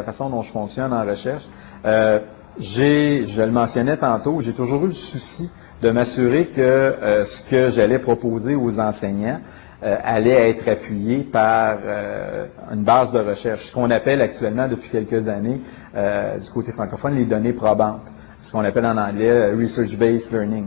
la façon dont je fonctionne en recherche. Je le mentionnais tantôt, j'ai toujours eu le souci de m'assurer que ce que j'allais proposer aux enseignants allait être appuyé par une base de recherche, ce qu'on appelle actuellement depuis quelques années du côté francophone les données probantes, ce qu'on appelle en anglais research-based learning.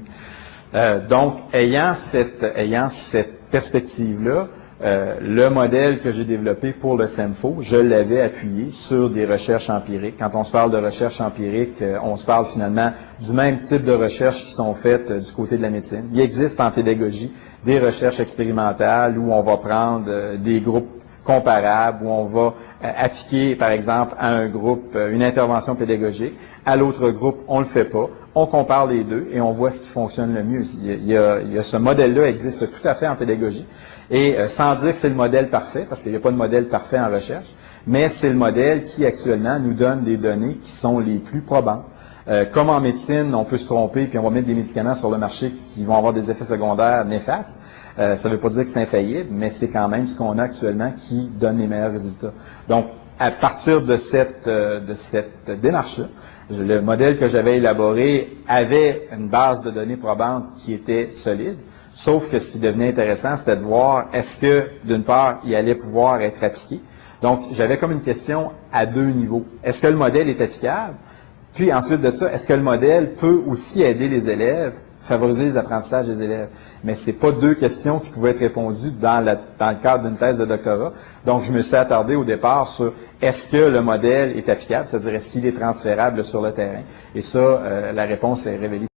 Donc, ayant cette perspective-là, le modèle que j'ai développé pour le CEMFO, je l'avais appuyé sur des recherches empiriques. Quand on se parle de recherche empirique, on se parle finalement du même type de recherches qui sont faites du côté de la médecine. Il existe en pédagogie des recherches expérimentales où on va prendre des groupes comparables, où on va appliquer, par exemple, à un groupe une intervention pédagogique, à l'autre groupe, on ne le fait pas. On compare les deux et on voit ce qui fonctionne le mieux. Il y a ce modèle-là existe tout à fait en pédagogie. Et sans dire que c'est le modèle parfait, parce qu'il n'y a pas de modèle parfait en recherche, mais c'est le modèle qui actuellement nous donne des données qui sont les plus probantes. Comme en médecine, on peut se tromper puis on va mettre des médicaments sur le marché qui vont avoir des effets secondaires néfastes. Ça ne veut pas dire que c'est infaillible, mais c'est quand même ce qu'on a actuellement qui donne les meilleurs résultats. Donc, à partir de cette démarche-là, le modèle que j'avais élaboré avait une base de données probantes qui était solide, sauf que ce qui devenait intéressant, c'était de voir est-ce que, d'une part, il allait pouvoir être appliqué. Donc, j'avais comme une question à deux niveaux. Est-ce que le modèle est applicable? Puis ensuite de ça, est-ce que le modèle peut aussi aider les élèves, favoriser les apprentissages des élèves? Mais ce n'est pas deux questions qui pouvaient être répondues dans le cadre d'une thèse de doctorat. Donc, je me suis attardé au départ sur est-ce que le modèle est applicable, c'est-à-dire est-ce qu'il est transférable sur le terrain? Et ça, la réponse est révélée.